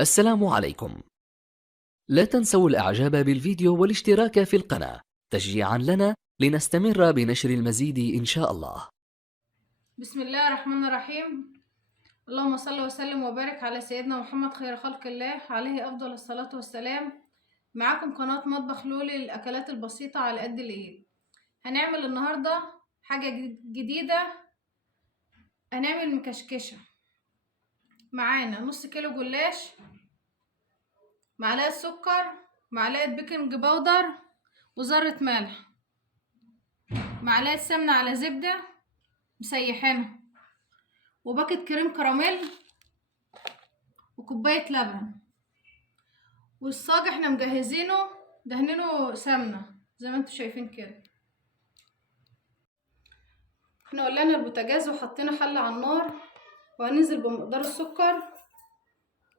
السلام عليكم. لا تنسوا الإعجاب بالفيديو والاشتراك في القناة تشجيعا لنا لنستمر بنشر المزيد إن شاء الله. بسم الله الرحمن الرحيم. اللهم صل وسلم وبارك على سيدنا محمد خير خلق الله عليه أفضل الصلاة والسلام. معاكم قناة مطبخ لولي للأكلات البسيطة على قد الإيد. هنعمل النهاردة حاجة جديدة. هنعمل مكشكشة. معانا نص كيلو جلاش، معلقة سكر، معلقة بيكنج باودر وذرة ملح، معلقة سمنة على زبدة مسيحينها، وباكت كريم كراميل، وكوباية لبن. والصاج احنا مجهزينه دهنينه سمنة زي ما انتوا شايفين كده. احنا ولعنا البوتاجاز وحطينا حلة على النار، وهننزل بمقدار السكر.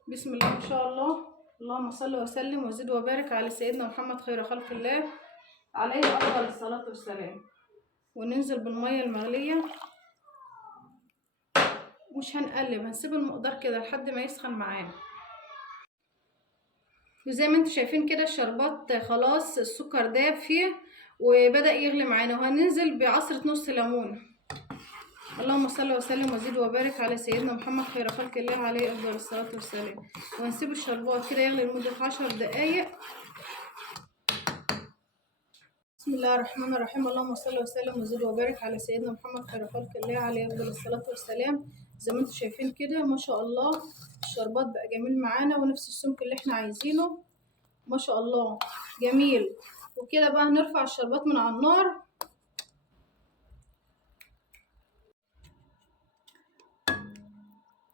بسم الله ما شاء الله، اللهم صل وسلم وزد وبارك على سيدنا محمد خير خلق الله عليه افضل الصلاة والسلام. وننزل بالمية المغلية، مش هنقلب، هنسيب المقدار كده لحد ما يسخن معانا. وزي ما انتوا شايفين كده الشربات خلاص السكر داب فيه وبدأ يغلي معانا، وهننزل بعصرة نص ليمونة. اللهم صل وسلم وزد وبارك على سيدنا محمد خير خلق الله عليه افضل الصلاه والسلام. وهنسيب الشربات كده يغلي لمده 10 دقايق. بسم الله الرحمن الرحيم. اللهم صل وسلم وزد وبارك على سيدنا محمد خير خلق الله عليه افضل الصلاه والسلام. زي ما انتم شايفين كده ما شاء الله الشربات بقى جميل معانا ونفس السمك اللي احنا عايزينه ما شاء الله جميل. وكده بقى هنرفع الشربات من على النار.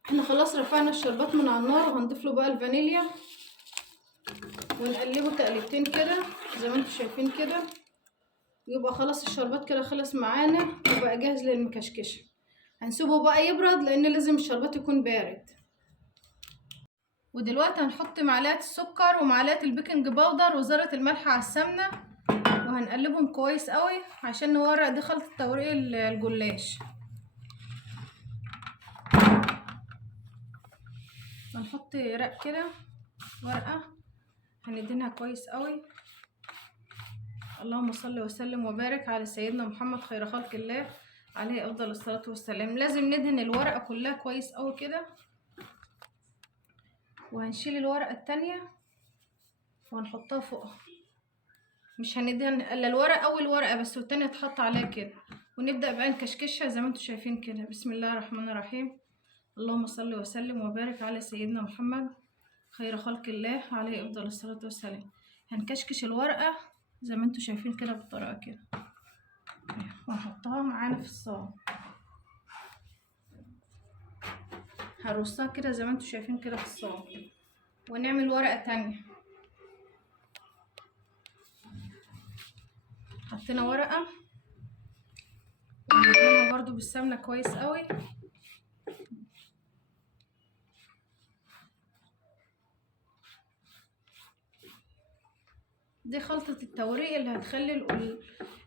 احنا خلاص رفعنا الشربات من على النار، وهنضيف له بقى الفانيليا ونقلبه تقليبتين كده زي ما انتم شايفين كده. يبقى خلاص الشربات كده خلص معانا وبقى جاهز للمكشكشه. هنسيبه بقى يبرد لان لازم الشربات يكون بارد. ودلوقتي هنحط معلقه السكر ومعلقه البيكنج باودر وذره الملح على السمنه، وهنقلبهم كويس قوي عشان نورق دي خلطه توريق الجلاش. هنحط رق كده ورقه هندهنها كويس قوي. اللهم صل وسلم وبارك على سيدنا محمد خير خلق الله عليه افضل الصلاة والسلام. لازم ندهن الورقة كلها كويس قوي كده. وهنشيل الورقة التانية وهنحطها فوقها، مش هندهن الا الورقة اول ورقة بس والتانية تحط عليها كده. ونبدأ بقى نكشكشها زي ما انتوا شايفين كده. بسم الله الرحمن الرحيم. اللهم صل وسلم وبارك على سيدنا محمد خير خلق الله عليه افضل الصلاة والسلام. هنكشكش الورقة زي ما انتوا شايفين كده بالطريقة كده، وهنحطها معانا في الصاج. هرصها كده زي ما انتوا شايفين كده في الصاج. ونعمل ورقة تانية. حطينا ورقة وندهنها برضو بالسمنة كويس قوي. دي خلطة التوريق اللي هتخلي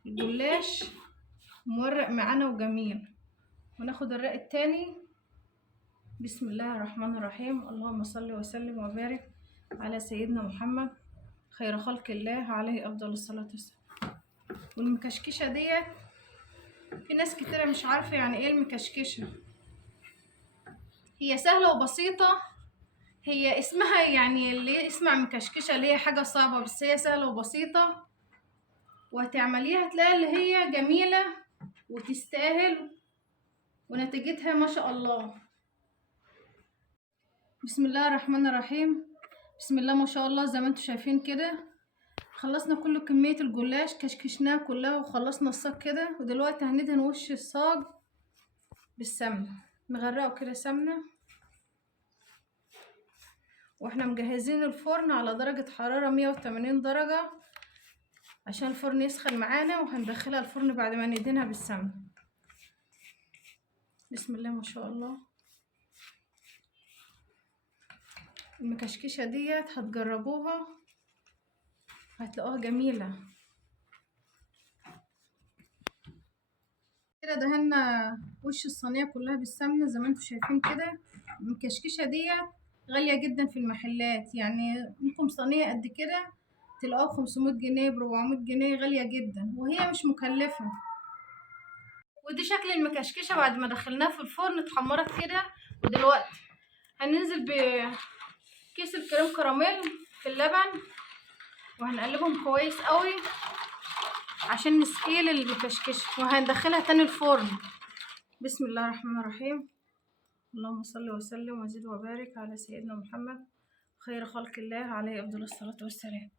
الجلاش مورق معانا وجميل. وناخد الرق التاني. بسم الله الرحمن الرحيم. اللهم صل وسلم وبارك على سيدنا محمد خير خلق الله عليه افضل الصلاة والسلام. والمكشكشة ديت في ناس كتيرة مش عارفة يعني ايه المكشكشة. هي سهلة وبسيطة. هي اسمها يعني اللي يسمع مكشكشة اللي هي حاجة صعبة، بس هي سهلة وبسيطة. وهتعمليها هتلاقي اللي هي جميلة وتستاهل ونتيجتها ما شاء الله. بسم الله الرحمن الرحيم. بسم الله ما شاء الله. زي ما انتوا شايفين كده خلصنا كل كمية الجلاش، كشكشناها كلها وخلصنا الصاج كده. ودلوقتي هندهن وش الصاج بالسمنة، نغرقه كده سمنة. واحنا مجهزين الفرن على درجة حرارة 180 درجة عشان الفرن يسخن معانا. وهندخلها الفرن بعد ما ندهنها بالسمنة. بسم الله ما شاء الله. المكشكشة ديت هتجربوها هتلاقوها جميلة كده. دهنا وش الصينية كلها بالسمنة زي ما انتوا شايفين كده. المكشكشة ديت غالية جدا في المحلات، يعني ممكن صينية قد كده تلاقوها ب500 جنيه، ب400 جنيه، غالية جدا وهي مش مكلفة. ودي شكل المكشكشة بعد ما دخلناها في الفرن اتحمرت كده. ودلوقتي هننزل بكيس الكريم كراميل في اللبن وهنقلبهم كويس قوي عشان نسقيل المكشكشة، وهندخلها تاني الفرن. بسم الله الرحمن الرحيم. اللهم صل وسلم وزد وبارك على سيدنا محمد خير خلق الله عليه افضل الصلاة والسلام.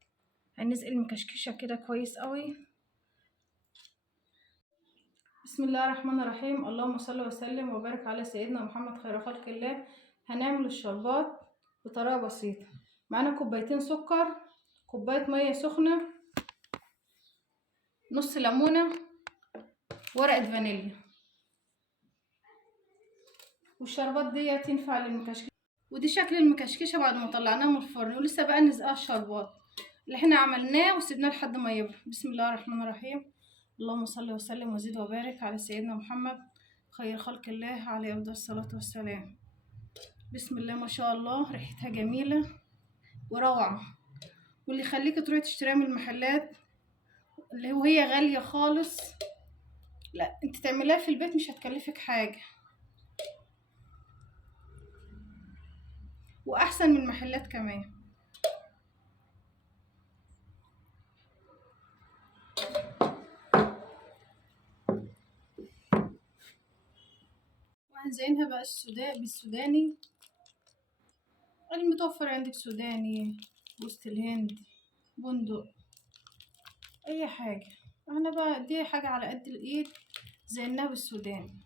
هنسقي المكشكشة كده كويس قوي. بسم الله الرحمن الرحيم. اللهم صل وسلم وبارك على سيدنا محمد خير خلق الله. هنعمل الشربات بطريقة بسيطة. معانا كوبايتين سكر، كوباية مية سخنة، نص ليمونة، ورقة فانيليا. والشربات دي تنفع للمكشكشة. ودي شكل المكشكشة بعد ما طلعناها من الفرن، ولسه بقى نسقيها الشربات اللي احنا عملناه وسيبناه لحد ما يبرد. بسم الله الرحمن الرحيم. اللهم صل وسلم وزد وبارك على سيدنا محمد خير خلق الله عليه افضل الصلاة والسلام. بسم الله ما شاء الله، ريحتها جميلة وروعة. واللي يخليك تروحي تشتريها من المحلات اللي وهي غالية خالص، لا انت تعمليها في البيت مش هتكلفك حاجة، واحسن من المحلات كمان. وهنزينها بقى بالسوداني المتوفر عندك، سوداني، وسط الهند، بندق، اي حاجة. انا بقى دي حاجة على قد الايد زيناها بالسوداني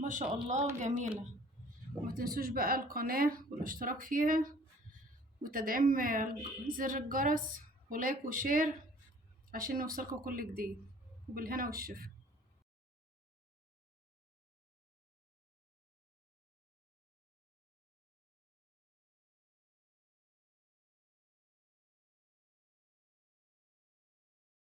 ما شاء الله جميلة. وما تنسوش بقى القناة والاشتراك فيها وتدعيم زر الجرس ولايك وشير عشان يوصلكوا كل جديد. وبالهنا والشفا.